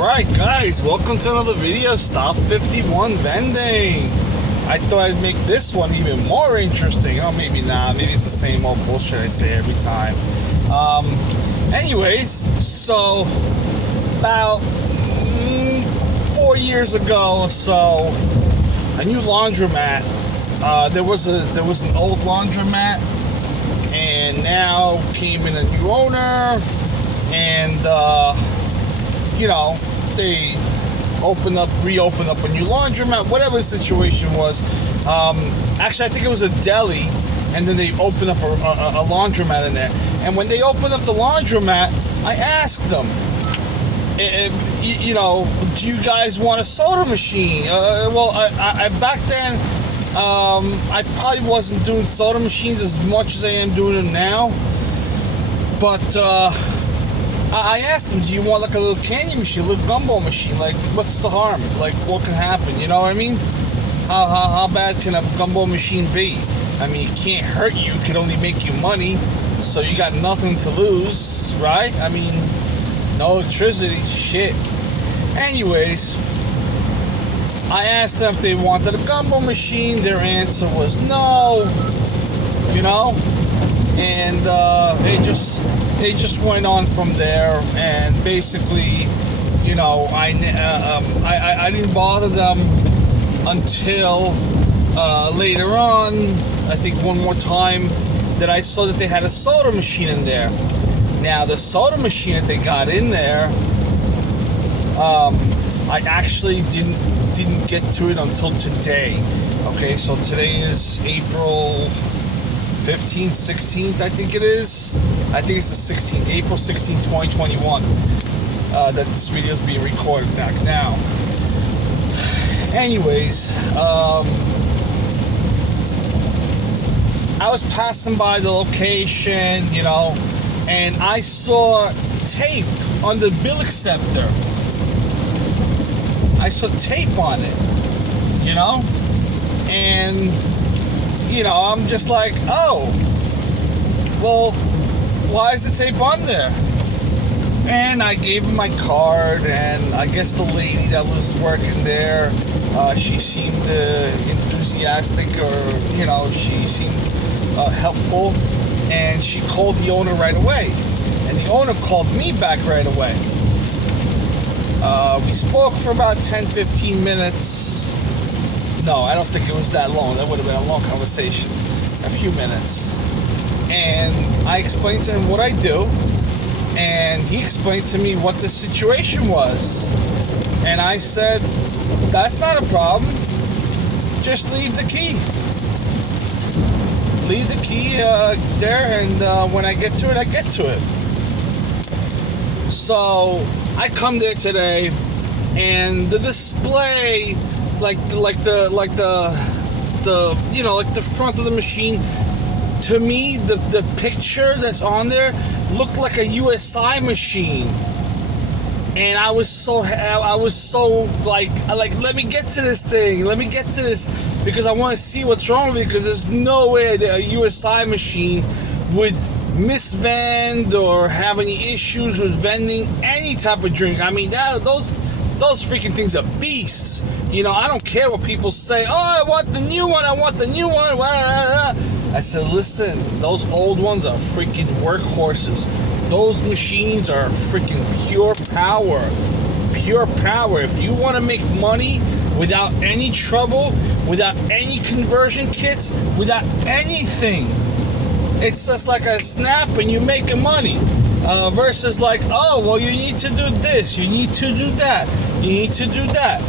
Alright guys, welcome to another video of Stop 51 Vending. I thought I'd make this one even more interesting. Oh, maybe not. Maybe it's the same old bullshit I say every time. Anyways, so about 4 years ago or so, a new laundromat. There was an old laundromat, and now came in a new owner, and they reopened up a new laundromat, whatever the situation was. Actually, I think it was a deli, and then they opened up a laundromat in there. And when they opened up the laundromat, I asked them, do you guys want a soda machine? I back then, I probably wasn't doing soda machines as much as I am doing them now, but I asked them, do you want like a little candy machine, a little gumbo machine? Like, what's the harm? Like, what can happen? You know what I mean? How bad can a gumbo machine be? I mean, it can't hurt you. It can only make you money. So you got nothing to lose, right? I mean, no electricity, shit. Anyways, I asked them if they wanted a gumbo machine. Their answer was no, and they just went on from there. And basically, I didn't bother them until later on. I think one more time that I saw that they had a soda machine in there. Now, the soda machine that they got in there, I actually didn't get to it until today. Okay, so today is April 15th, 16th, I think it is. I think it's the 16th, April 16th, 2021, that this video is being recorded back now. Anyways, I was passing by the location, and I saw tape on the bill acceptor. I saw tape on it, and, I'm just like, oh, well, why is the tape on there? And I gave him my card, and I guess the lady that was working there, she seemed enthusiastic, or, she seemed helpful, and she called the owner right away, and the owner called me back right away. We spoke for about 10-15 minutes. No, I don't think it was that long. That would have been a long conversation. A few minutes. And I explained to him what I do, and he explained to me what the situation was. And I said, that's not a problem. Just leave the key. Leave the key there, and when I get to it, I get to it. So I come there today, and the display, like the front of the machine, to me, the picture that's on there looked like a USI machine. And I was so like, let me get to this thing. Let me get to this, because I want to see what's wrong with it, because there's no way that a USI machine would misvend or have any issues with vending any type of drink. I mean, those freaking things are beasts. I don't care what people say. Oh, I want the new one. I said, listen, those old ones are freaking workhorses. Those machines are freaking pure power. Pure power. If you want to make money without any trouble, without any conversion kits, without anything, it's just like a snap and you're making money. Versus like, oh, well, you need to do this, you need to do that, you need to do that.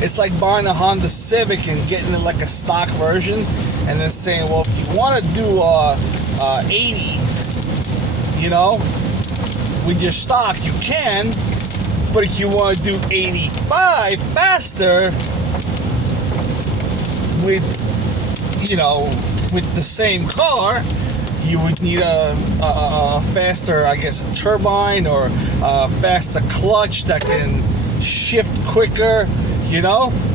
It's like buying a Honda Civic and getting it like a stock version, and then saying, well, if you want to do 80, with your stock, you can, but if you want to do 85 faster with the same car, you would need a faster, I guess, turbine, or a faster clutch that can shift quicker,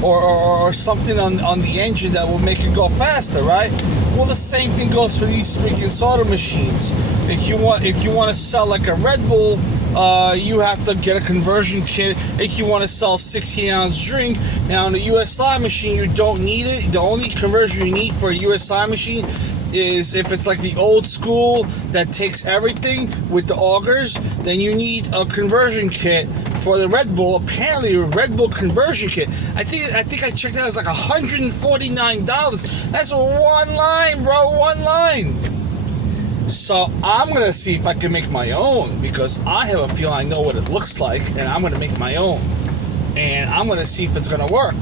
or something on the engine that will make it go faster, right? Well, the same thing goes for these freaking soda machines. If you want to sell like a Red Bull you have to get a conversion kit if you want to sell 16-ounce drink. Now, in the USI machine, you don't need it. The only conversion you need for a USI machine is if it's like the old school that takes everything with the augers, then you need a conversion kit for the Red Bull. Apparently, a Red Bull conversion kit, I think I checked out, it was like $149. That's one line, bro, one line. So I'm going to see if I can make my own, because I have a feeling I know what it looks like, and I'm going to make my own. And I'm going to see if it's going to work.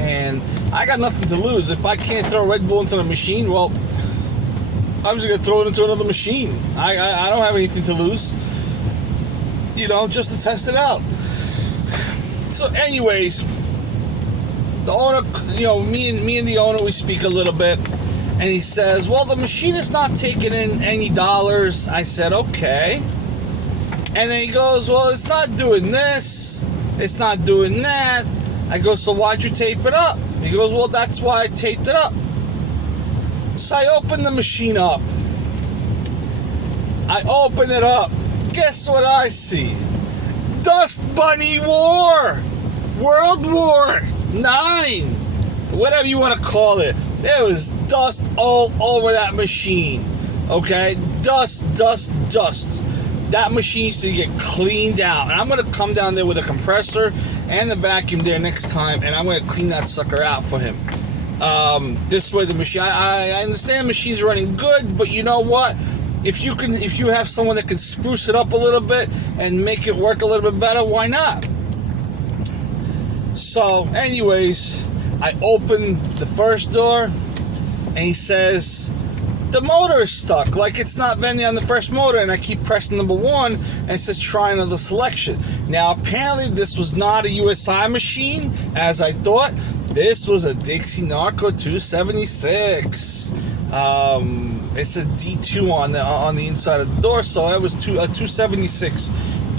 And I got nothing to lose. If I can't throw Red Bull into the machine, well, I'm just going to throw it into another machine. I don't have anything to lose, just to test it out. So anyways, the owner, me and the owner, we speak a little bit. And he says, well, the machine is not taking in any dollars. I said, okay. And then he goes, well, it's not doing this. It's not doing that. I go, so why'd you tape it up? He goes, well, that's why I taped it up. So I open the machine up. I open it up. Guess what I see? Dust Bunny War. World War 9. Whatever you want to call it. There was dust all over that machine. Okay? Dust. That machine needs to get cleaned out. And I'm going to come down there with a compressor and the vacuum there next time, and I'm going to clean that sucker out for him. This way the machine, I understand the machine's running good, but you know what? If you have someone that can spruce it up a little bit and make it work a little bit better, why not? So, anyways, I open the first door, and he says, the motor is stuck, like it's not vending on the first motor, and I keep pressing number 1, and it says try another selection. Now, apparently this was not a USI machine, as I thought. This was a Dixie Narco 276. It says D2 on the inside of the door, so it was a 276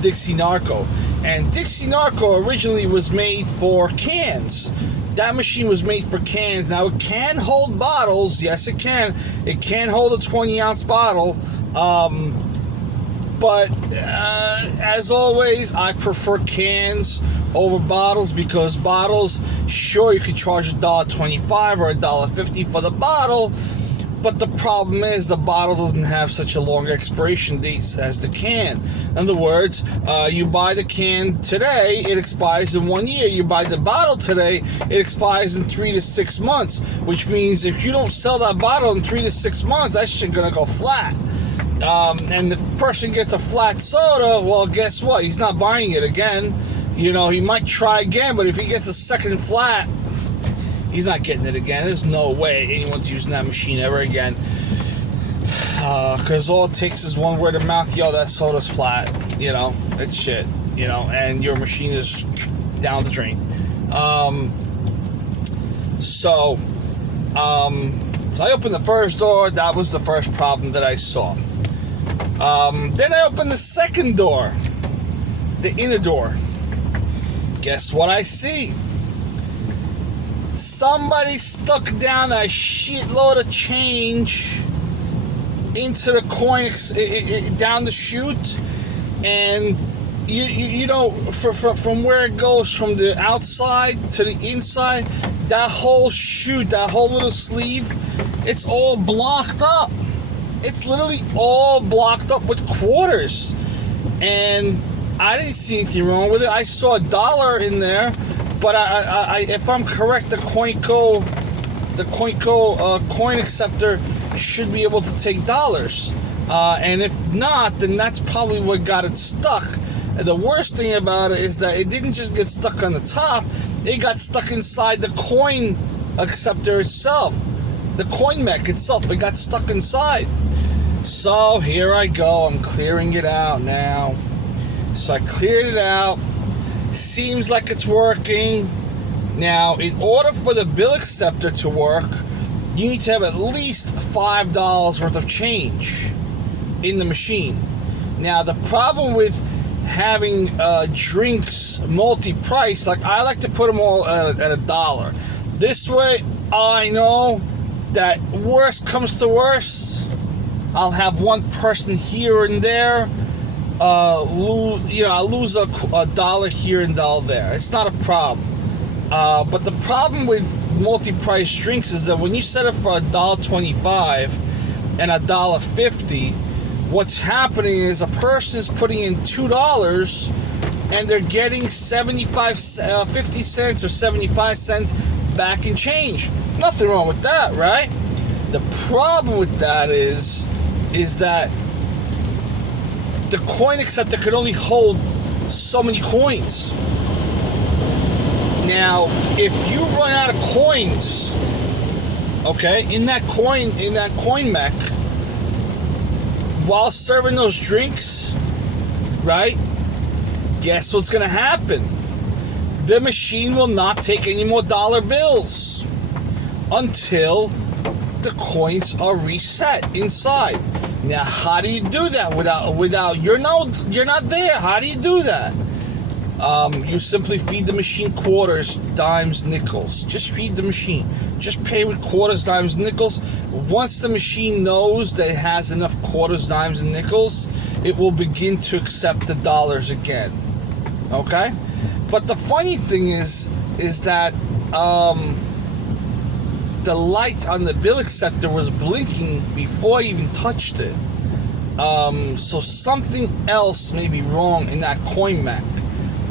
Dixie Narco. And Dixie Narco originally was made for cans. That machine was made for cans. Now, it can hold bottles. Yes, it can. It can hold a 20-ounce bottle. But as always, I prefer cans over bottles, because bottles, sure, you could charge $1.25 or $1.50 for the bottle, but the problem is the bottle doesn't have such a long expiration date as the can. In other words, you buy the can today, it expires in 1 year. You buy the bottle today, it expires in 3 to 6 months, which means if you don't sell that bottle in 3 to 6 months, that shit gonna go flat. And the person gets a flat soda, well, guess what? He's not buying it again. He might try again, but if he gets a second flat, he's not getting it again. There's no way anyone's using that machine ever again. Because all it takes is one word of mouth, yo, that soda's flat. It's shit. And your machine is down the drain. So I opened the first door. That was the first problem that I saw. Then I opened the second door, the inner door. Guess what I see? Somebody stuck down a shitload of change into the coin down the chute, and from where it goes from the outside to the inside, that whole chute, that whole little sleeve, it's all blocked up. It's literally all blocked up with quarters, and I didn't see anything wrong with it. I saw $1 in there, but I if I'm correct, the Coinco coin acceptor should be able to take dollars, and if not, then that's probably what got it stuck. And the worst thing about it is that it didn't just get stuck on the top; it got stuck inside the coin acceptor itself, the coin mech itself. It got stuck inside. So here I go. I'm clearing it out now. So I cleared it out. Seems like it's working. Now, in order for the bill acceptor to work, you need to have at least $5 worth of change in the machine. Now, the problem with having drinks multi-price, like I like to put them all at $1. This way, I know that worst comes to worst, I'll have one person here and there I lose a dollar here and dollar there. It's not a problem. But the problem with multi-price drinks is that when you set it for $1.25 and $1.50, what's happening is a person is putting in $2 and they're getting 50 cents or 75 cents back in change. Nothing wrong with that, right? The problem with that is that the coin acceptor could only hold so many coins. Now, if you run out of coins, okay, in that coin mech, while serving those drinks, right, guess what's going to happen? The machine will not take any more dollar bills until the coins are reset inside. Now, how do you do that without you're not there? How do you do that? You simply feed the machine quarters, dimes, nickels. Just feed the machine. Just pay with quarters, dimes, nickels. Once the machine knows that it has enough quarters, dimes, and nickels, it will begin to accept the dollars again. Okay? But the funny thing is that the light on the bill acceptor was blinking before I even touched it. So something else may be wrong in that coin mech.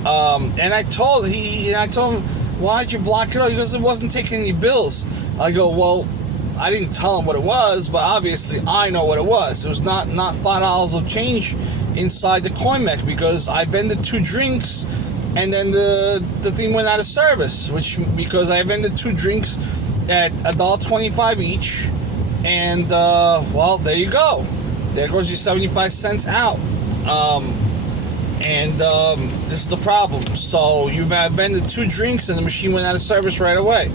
And I told him, why'd you block it out? He goes, it wasn't taking any bills. I go, well, I didn't tell him what it was, but obviously I know what it was. It was not $5 of change inside the coin mech because I vended 2 drinks and then the thing went out of service, because I vended 2 drinks at $1.25 each, and well, there you go. There goes your 75 cents out. This is the problem. So you've vended 2 drinks and the machine went out of service right away.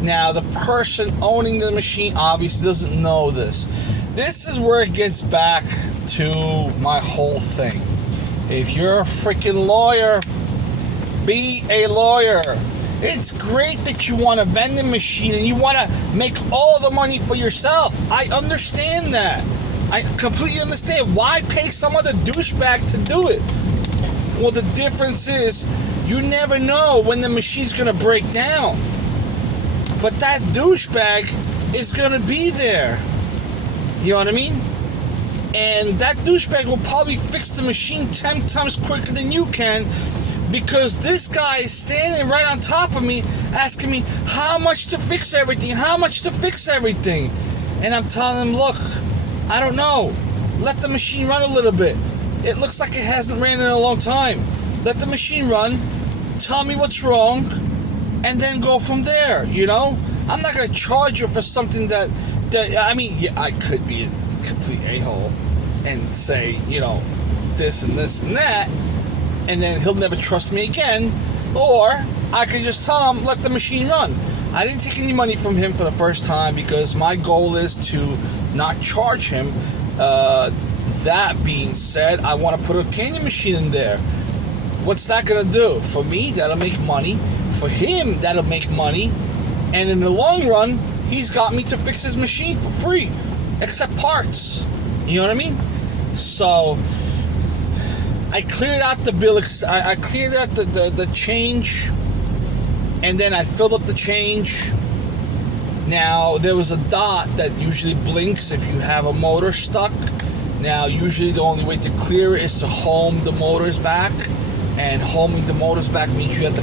Now, the person owning the machine obviously doesn't know this. This is where it gets back to my whole thing. If you're a freaking lawyer, be a lawyer. It's great that you want a vending machine and you want to make all the money for yourself. I understand that. I completely understand. Why pay some other douchebag to do it? Well, the difference is you never know when the machine's going to break down. But that douchebag is going to be there. You know what I mean? And that douchebag will probably fix the machine 10 times quicker than you can, because this guy is standing right on top of me asking me how much to fix everything, And I'm telling him, look, I don't know. Let the machine run a little bit. It looks like it hasn't ran in a long time. Let the machine run. Tell me what's wrong. And then go from there, you know? I'm not going to charge you for something that I mean, yeah, I could be a complete a-hole and say, you know, this and this and that, and then he'll never trust me again. Or I could just tell him, let the machine run. I didn't take any money from him for the first time because my goal is to not charge him. That being said, I want to put a candy machine in there. What's that going to do? For me, that'll make money. For him, that'll make money. And in the long run, he's got me to fix his machine for free, except parts. You know what I mean? So I cleared out the bill. I cleared out the change, and then I filled up the change. Now, there was a dot that usually blinks if you have a motor stuck. Now, usually the only way to clear it is to home the motors back, and homing the motors back means you have to.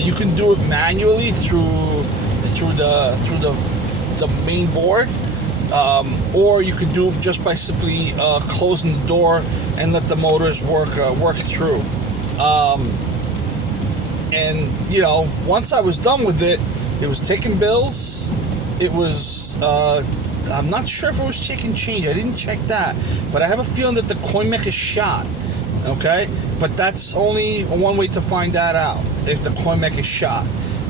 You can do it manually through the main board, or you could do it just by simply closing the door and let the motors work through. And you know, once I was done with it, it was taking bills. It was I'm not sure if it was taking change. I didn't check that, but I have a feeling that the coin mech is shot. Okay, but that's only one way to find that out, if the coin mech is shot.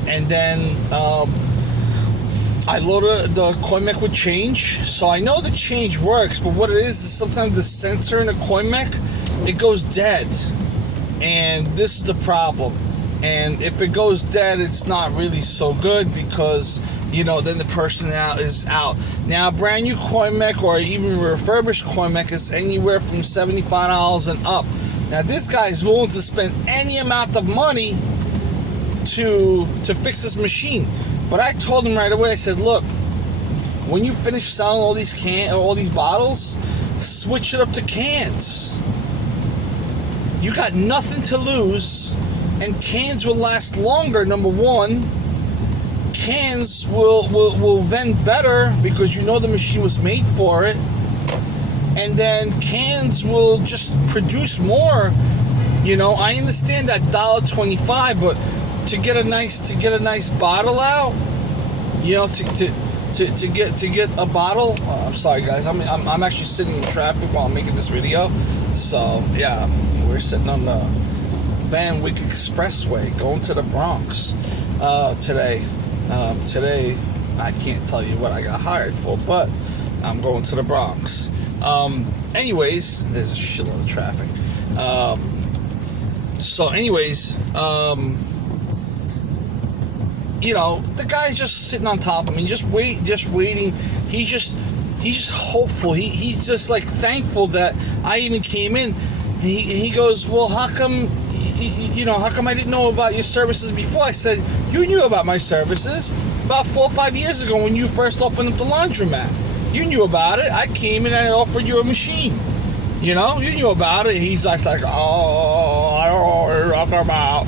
And then I loaded the coin mech with change, so I know the change works. But what it is sometimes the sensor in the coin mech, it goes dead, and this is the problem. And if it goes dead, it's not really so good because, then the person out is out. Now, brand new coin mech or even refurbished coin mech is anywhere from $75 and up. Now, this guy is willing to spend any amount of money to fix this machine. But I told him right away, I said, look, when you finish selling all these bottles, switch it up to cans. You got nothing to lose, and cans will last longer. Number one, cans will vend better because the machine was made for it, and then cans will just produce more. I understand that $1.25, but to get a nice bottle out, to get a bottle. I'm sorry, guys. I'm actually sitting in traffic while I'm making this video. So yeah, we're sitting on the Van Wyck Expressway going to the Bronx today. Today, I can't tell you what I got hired for, but I'm going to the Bronx. Anyways, there's a shitload of traffic. The guy's just sitting on top of me, just waiting. He's just hopeful. He's just like thankful that I even came in. And he goes, well, how come I didn't know about your services before? I said, you knew about my services about 4 or 5 years ago when you first opened up the laundromat. You knew about it. I came in and I offered you a machine. You knew about it. He's like, oh, I don't know what you're talking about.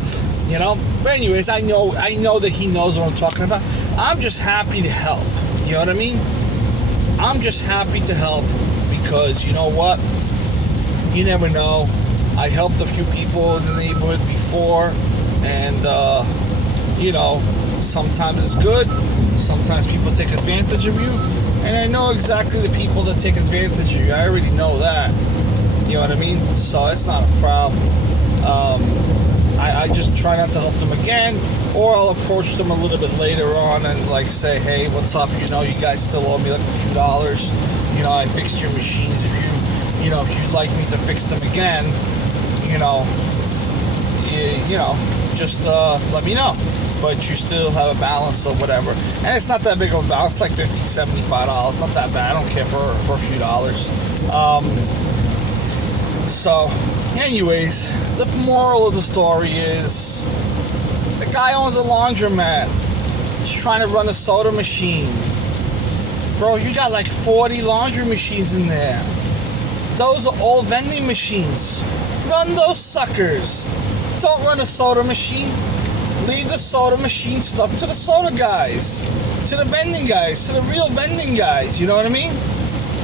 But anyways, I know that he knows what I'm talking about. I'm just happy to help. You know what I mean? I'm just happy to help because you know what? You never know. I helped a few people in the neighborhood before, and sometimes it's good. Sometimes people take advantage of you, and I know exactly the people that take advantage of you. I already know that. You know what I mean? So it's not a problem. I just try not to help them again, or I'll approach them a little bit later on and say, hey, what's up? You guys still owe me like a few dollars. I fixed your machines. If you'd like me to fix them again, just let me know. But you still have a balance or whatever. And it's not that big of a balance. It's like $50, $75. Not that bad. I don't care for a few dollars. So, anyways, the moral of the story is the guy owns a laundromat. He's trying to run a soda machine. Bro, you got like 40 laundry machines in there. Those are all vending machines. Run those suckers. Don't run a soda machine. Leave the soda machine stuff to the soda guys, to the vending guys, to the real vending guys. You know what I mean?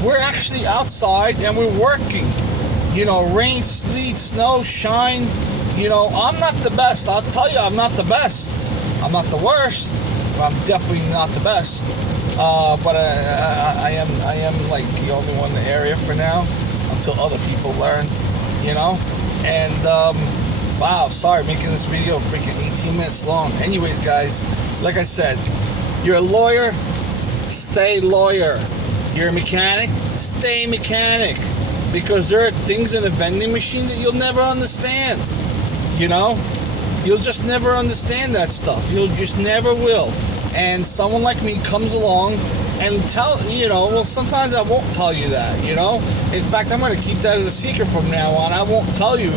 We're actually outside and we're working. Rain, sleet, snow, shine. I'm not the best. I'll tell you, I'm not the best. I'm not the worst, but I'm definitely not the best. But I am like the only one in the area for now until other people learn. And wow, sorry, making this video freaking 18 minutes long. Anyways, guys, like I said, you're a lawyer, stay lawyer. You're a mechanic, stay mechanic. Because there are things in a vending machine that you'll never understand. You'll just never understand that stuff. You'll just never will. And someone like me comes along and sometimes I won't tell you that, In fact, I'm going to keep that as a secret from now on. I won't tell you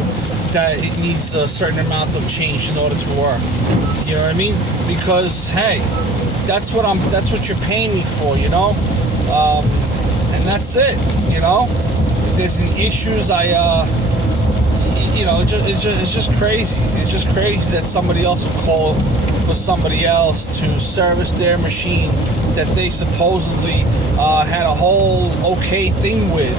that it needs a certain amount of change in order to work. You know what I mean? Because, hey, that's what you're paying me for, and that's it, If there's any issues, it's just crazy. It's just crazy that somebody else would call for somebody else to service their machine that they supposedly had a whole okay thing with,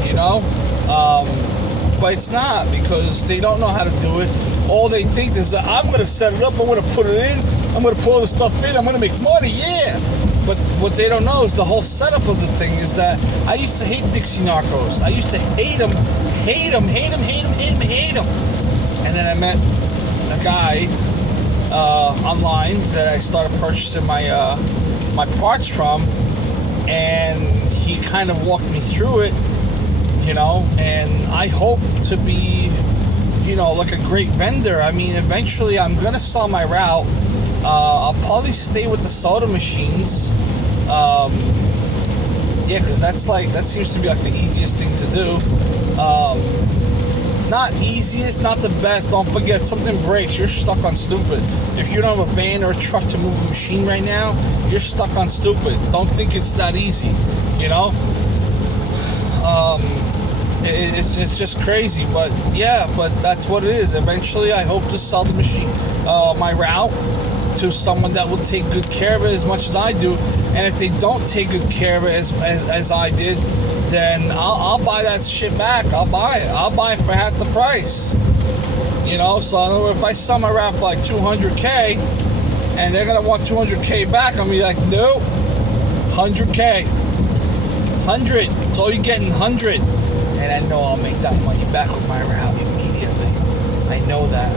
But it's not, because they don't know how to do it. All they think is that I'm going to set it up, I'm going to put it in, I'm going to put all the stuff in, I'm going to make money, yeah. But what they don't know is the whole setup of the thing is that I used to hate Dixie Narcos. I used to hate them. And then I met a guy online that I started purchasing my parts from, and he kind of walked me through it, and I hope to be, like a great vendor. I mean, eventually I'm gonna sell my route. I'll probably stay with the soda machines. Yeah, because that seems to be like the easiest thing to do. Not easiest, not the best. Don't forget, something breaks, you're stuck on stupid. If you don't have a van or a truck to move a machine right now, you're stuck on stupid. Don't think it's that easy, It's just crazy, but yeah, but that's what it is. Eventually, I hope to sell the machine, my route, to someone that will take good care of it as much as I do. And if they don't take good care of it as I did, then I'll buy that shit back. I'll buy it. I'll buy it for half the price. So if I sell my route for like $200K, and they're gonna want $200K back, I'm gonna be like, nope, $100K, 100. That's all you're getting, 100. And I know I'll make that money back with my route immediately. I know that.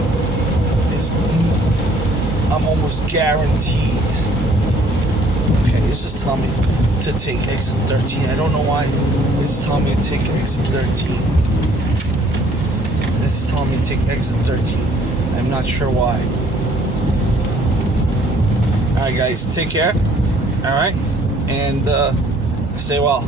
I'm almost guaranteed. Okay, this is telling me to take exit 13. I don't know why it's telling me to take exit 13. This is telling me to take exit 13. I'm not sure why. Alright guys, take care. Alright? And stay well.